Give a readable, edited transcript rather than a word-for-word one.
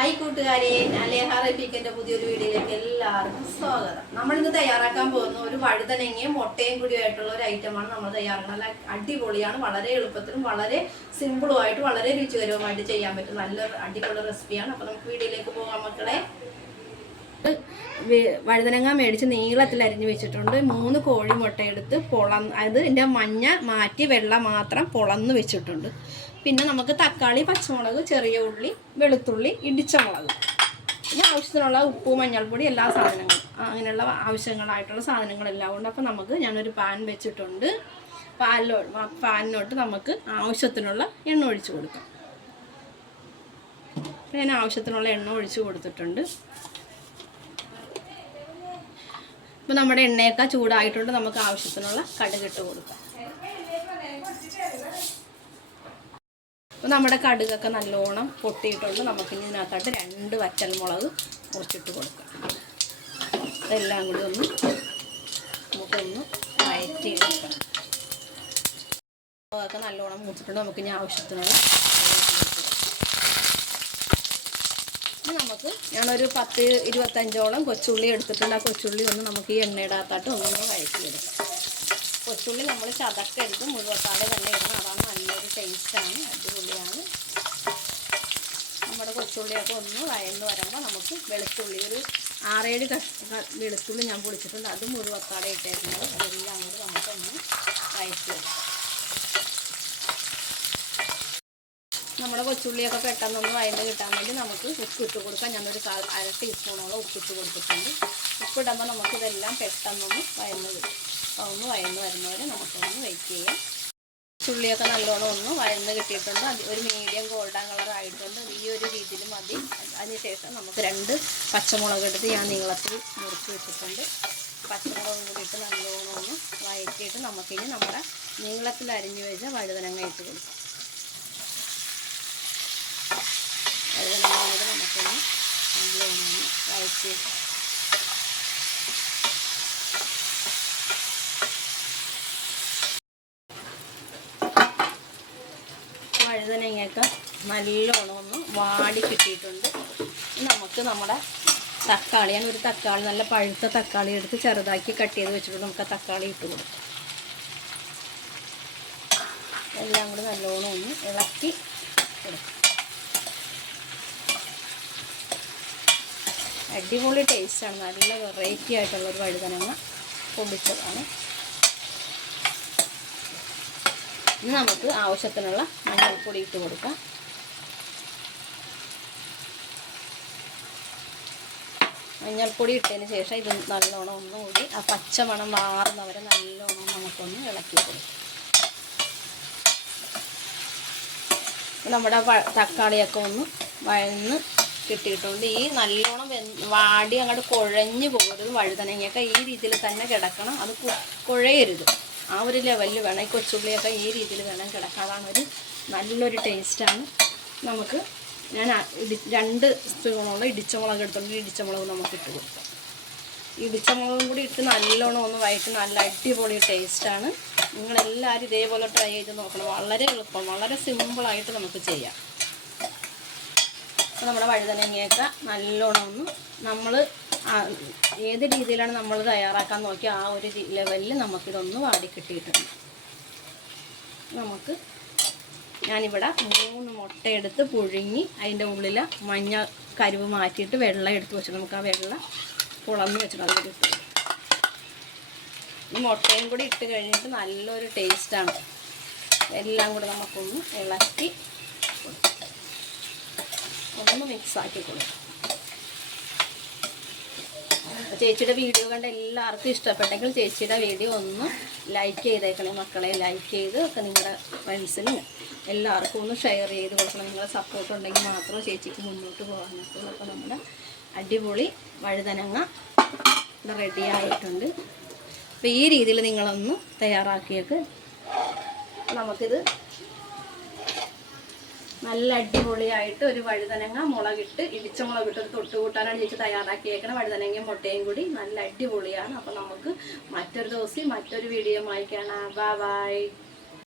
Hi കൂട്ടുകാരെ, ഞാൻ ലേഹ റഫീഖിന്റെ പുതിയൊരു വീഡിയോയിലേക്ക് എല്ലാവർക്കും സ്വാഗതം. നമ്മളിന്ന് തയ്യാറാക്കാൻ പോകുന്ന ഒരു വഴുതനങ്ങയും മുട്ടയും കൂടി ആയിട്ടുള്ള ഒരു ഐറ്റമാണ് നമ്മൾ തയ്യാറാക്കുന്നത്. നല്ല അടിപൊളിയാണ്, വളരെ എളുപ്പത്തിലും വളരെ സിമ്പിളുമായിട്ട് വളരെ രുചികരവുമായിട്ട് ചെയ്യാൻ പറ്റും നല്ലൊരു അടിപൊളി റെസിപ്പിയാണ്. അപ്പോൾ നമുക്ക് വീഡിയോയിലേക്ക് പോകാം മക്കളെ. വഴുതനങ്ങ മേടിച്ച് നീളത്തിൽ അരിഞ്ഞു വെച്ചിട്ടുണ്ട്. 3 കോഴി മുട്ട എടുത്ത് അതിൻ്റെ മഞ്ഞ മാറ്റി വെള്ള മാത്രം പൊളന്ന് വെച്ചിട്ടുണ്ട്. പിന്നെ നമുക്ക് തക്കാളി, പച്ചമുളക്, ചെറിയ ഉള്ളി, വെളുത്തുള്ളി, ഇടിച്ച മുളക്, പിന്നെ ആവശ്യത്തിനുള്ള ഉപ്പ്, മഞ്ഞൾപ്പൊടി, എല്ലാ സാധനങ്ങളും അങ്ങനെയുള്ള ആവശ്യങ്ങളായിട്ടുള്ള സാധനങ്ങളെല്ലാം ഉണ്ട്. അപ്പോൾ ഞാനൊരു പാൻ വെച്ചിട്ടുണ്ട്. പാനിലോട്ട് നമുക്ക് ആവശ്യത്തിനുള്ള എണ്ണ ഒഴിച്ച് കൊടുക്കാം. ഞാൻ ആവശ്യത്തിനുള്ള എണ്ണ ഒഴിച്ച് കൊടുത്തിട്ടുണ്ട്. ഇപ്പോൾ നമ്മുടെ എണ്ണയൊക്കെ ചൂടായിട്ടുണ്ട്. നമുക്ക് ആവശ്യത്തിനുള്ള കടുകിട്ട് കൊടുക്കാം. അപ്പോൾ നമ്മുടെ കടുകൊക്കെ നല്ലോണം പൊട്ടിയിട്ടുണ്ട്. നമുക്കിനി ഇതിനകത്തോട്ട് 2 വറ്റൽമുളക് മുറിച്ചിട്ട് കൊടുക്കാം. ഇതെല്ലാം കൂടി നമുക്കൊന്ന് വഴറ്റിയെടുക്കാം. മുളകൊക്കെ നല്ലോണം മുറിച്ചിട്ടുണ്ട്. നമുക്കിനി ആവശ്യത്തിനുള്ള ഞാനൊരു 10-25ഓളം കൊച്ചുള്ളി എടുത്തിട്ടുണ്ട്. ആ കൊച്ചുള്ളി നമുക്ക് ഈ എണ്ണയിടകത്തായിട്ട് ഒന്നൊന്ന് വഴറ്റിയെടുക്കാം. കൊച്ചുള്ളി നമ്മൾ ചതക്കരുത്, മുഴുവത്താതെ തന്നെ ഇടണം. അതാണ് നല്ലൊരു ടേസ്റ്റാണ്, അടിപൊളിയാണ്. നമ്മുടെ കൊച്ചുള്ളിയൊക്കെ ഒന്ന് വഴന്ന് വരുമ്പോൾ നമുക്ക് വെളുത്തുള്ളി ഒരു 6-7 വെളുത്തുള്ളി ഞാൻ പൊളിച്ചിട്ടുണ്ട്. അത് മുഴുവത്താതെ ഇട്ടേക്കുന്നത്. അതെല്ലാം കൂടി നമുക്കൊന്ന് വഴറ്റിയെടുക്കാം. നമ്മുടെ കൊച്ചുള്ളിയൊക്കെ പെട്ടെന്നൊന്ന് വഴന്ന് കിട്ടാൻ വേണ്ടി നമുക്ക് ഉപ്പിട്ട് കൊടുക്കാം. ഞാനൊരു 1/2 ടീസ്പൂണോളം ഉപ്പിട്ട് കൊടുത്തിട്ടുണ്ട്. ഉപ്പിടുമ്പോൾ നമുക്കിതെല്ലാം പെട്ടെന്നൊന്ന് വഴന്ന് കിട്ടും. അപ്പോൾ ഒന്ന് വഴന്ന് വരുന്നവരെ നമുക്കൊന്ന് വെയിറ്റ് ചെയ്യാം. ചുള്ളിയൊക്കെ നല്ലോണം ഒന്ന് വഴന്ന് കിട്ടിയിട്ടുണ്ട്. ഒരു മീഡിയം ഗോൾഡൻ കളർ ആയിട്ടുണ്ട്. ഈ ഒരു രീതിയിൽ മതി. അതിനുശേഷം നമുക്ക് 2 പച്ചമുളക് എടുത്ത് ഞാൻ നീളത്തിൽ മുറിച്ച് വെച്ചിട്ടുണ്ട്. പച്ചമുളകും കൂടി ഇട്ട് നല്ലോണം ഒന്ന് വഴറ്റിയിട്ട് നമുക്കിനി നമ്മുടെ നീളത്തിൽ അരിഞ്ഞു വെച്ച വഴുതനങ്ങ ഇട്ട് കൊടുക്കാം. വഴുതനങ്ങ കൂടി നമുക്കൊന്ന് നല്ലോണം വഴറ്റി വഴുതനങ്ങയൊക്കെ നല്ലോണം ഒന്ന് വാടി കിട്ടിയിട്ടുണ്ട്. നമുക്ക് നമ്മുടെ തക്കാളി, ഞാനൊരു തക്കാളി, നല്ല പഴുത്ത തക്കാളി എടുത്ത് ചെറുതാക്കി കട്ട് ചെയ്ത് വെച്ചിട്ടുണ്ട്. നമുക്ക് ആ തക്കാളി ഇട്ട് കൊടുക്കാം. എല്ലാം കൂടി നല്ലോണം ഒന്ന് ഇളക്കി കൊടുക്കാം. അടിപൊളി ടേസ്റ്റാണ്, നല്ല വെറൈറ്റി ആയിട്ടുള്ളൊരു വഴുതനങ്ങ പൊടിച്ചതാണ്. ഇനി നമുക്ക് ആവശ്യത്തിനുള്ള മഞ്ഞൾപ്പൊടി ഇട്ട് കൊടുക്കാം. മഞ്ഞൾപ്പൊടി ഇട്ടതിന് ശേഷം ഇത് നല്ലോണം ഒന്നുകൂടി ആ പച്ചമണം മാറുന്നവരെ നല്ലോണം നമുക്കൊന്ന് ഇളക്കി കൊടുക്കാം. നമ്മുടെ തക്കാളിയൊക്കെ ഒന്ന് വഴന്ന് കിട്ടിയിട്ടുണ്ട്. ഈ നല്ലോണം വാടി അങ്ങോട്ട് കുഴഞ്ഞു പോകരുത്. വഴുതനങ്ങയൊക്കെ ഈ രീതിയിൽ തന്നെ കിടക്കണം. അത് കുഴയരുത്. ആ ഒരു ലെവലിൽ വേണം. ഈ കൊച്ചുള്ളിയൊക്കെ ഈ രീതിയിൽ വേണം കിടക്കാൻ. അതാണ് നല്ലൊരു ടേസ്റ്റാണ്. ഞാൻ 2 സ്പൂണോളം ഇടിച്ച മുളക് എടുത്തോണ്ട് ഇടിച്ച മുളക് നമുക്ക് ഇട്ട് കൊടുക്കാം. ഇടിച്ച മുളകും കൂടി ഇട്ട് നല്ലോണം ഒന്ന് വഴറ്റി നല്ല അടിപൊളി ടേസ്റ്റാണ്. നിങ്ങളെല്ലാവരും ഇതേപോലെ ട്രൈ ചെയ്ത് നോക്കണം. വളരെ എളുപ്പം, വളരെ സിമ്പിളായിട്ട് നമുക്ക് ചെയ്യാം. അപ്പോൾ നമ്മുടെ വഴുതനങ്ങയൊക്കെ നല്ലോണം ഒന്ന് നമ്മൾ ഏത് രീതിയിലാണ് നമ്മൾ തയ്യാറാക്കാൻ നോക്കി ആ ഒരു ലെവലിൽ നമുക്കിതൊന്ന് വാടി കിട്ടിയിട്ടുണ്ട്. ഞാനിവിടെ 3 മുട്ട എടുത്ത് പുഴുങ്ങി അതിൻ്റെ ഉള്ളിൽ മഞ്ഞ കരുവ് മാറ്റിയിട്ട് വെള്ളം എടുത്ത് വെച്ചിട്ട് നമുക്ക് ആ വെള്ളം പുളന്ന് വെച്ചിട്ട് അതിൽ ഇട്ട് ഈ മുട്ടയും കൂടി ഇട്ട് കഴിഞ്ഞിട്ട് നല്ലൊരു ടേസ്റ്റാണ്. എല്ലാം കൂടി നമുക്കൊന്ന് ഇളക്കി ഒന്ന് മിക്സാക്കി കൊടുക്കാം. ചേച്ചിയുടെ വീഡിയോ കണ്ട് എല്ലാവർക്കും ഇഷ്ടപ്പെട്ടെങ്കിൽ ചേച്ചിയുടെ വീഡിയോ ഒന്ന് ലൈക്ക് ചെയ്തേക്കണേ മക്കളെ. ലൈക്ക് ചെയ്ത് ഒക്കെ നിങ്ങളുടെ ഫ്രണ്ട്സിനും എല്ലാവർക്കും ഒന്ന് ഷെയർ ചെയ്ത് കൊടുക്കണം. നിങ്ങളുടെ സപ്പോർട്ട് ഉണ്ടെങ്കിൽ മാത്രമേ ചേച്ചിക്ക് മുന്നോട്ട് പോകാൻ പറ്റുള്ളൂ. അപ്പോൾ നമ്മുടെ അടിപൊളി വഴുതനങ്ങ റെഡി ആയിട്ടുണ്ട്. അപ്പോൾ ഈ രീതിയിൽ നിങ്ങളൊന്ന് തയ്യാറാക്കിയേക്ക്. നമുക്കിത് നല്ല അടിപൊളിയായിട്ട് ഒരു വഴുതനങ്ങ മുളകിട്ട് ഇടിച്ച മുളകിട്ട് ഒരു തൊട്ടുകൂട്ടാനാണ് ചേച്ചി തയ്യാറാക്കിയേക്കണം. വഴുതനങ്ങയും മുട്ടയും കൂടി നല്ല അടിപൊളിയാണ്. അപ്പോൾ നമുക്ക് മറ്റൊരു ദിവസം മറ്റൊരു വീഡിയോ ആയി കാണാം. Bye bye.